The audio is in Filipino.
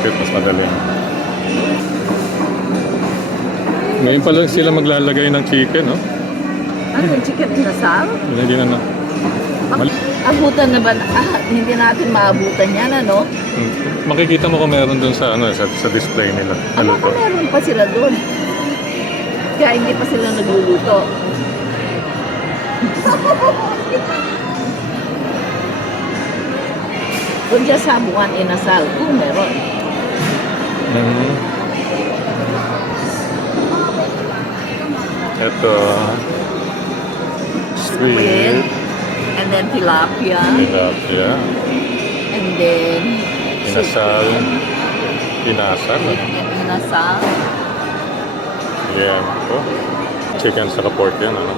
malapit, mas madali. Ngayon pa lang sila maglalagay ng chicken, no? Ano yung chicken inasal? Hindi na, no? Abutan na ba? Hindi natin maabutan yan, ano? Makikita mo kung meron dun sa, ano, sa display nila. Ano pa meron pa sila doon? Kaya hindi pa sila nagluluto. Kung dyan sa buwan inasal, meron. Ito, squid, And then tilapia. tilapia, And then inasal, pinasal, inasal. liempo, chicken sa pork yan, ano?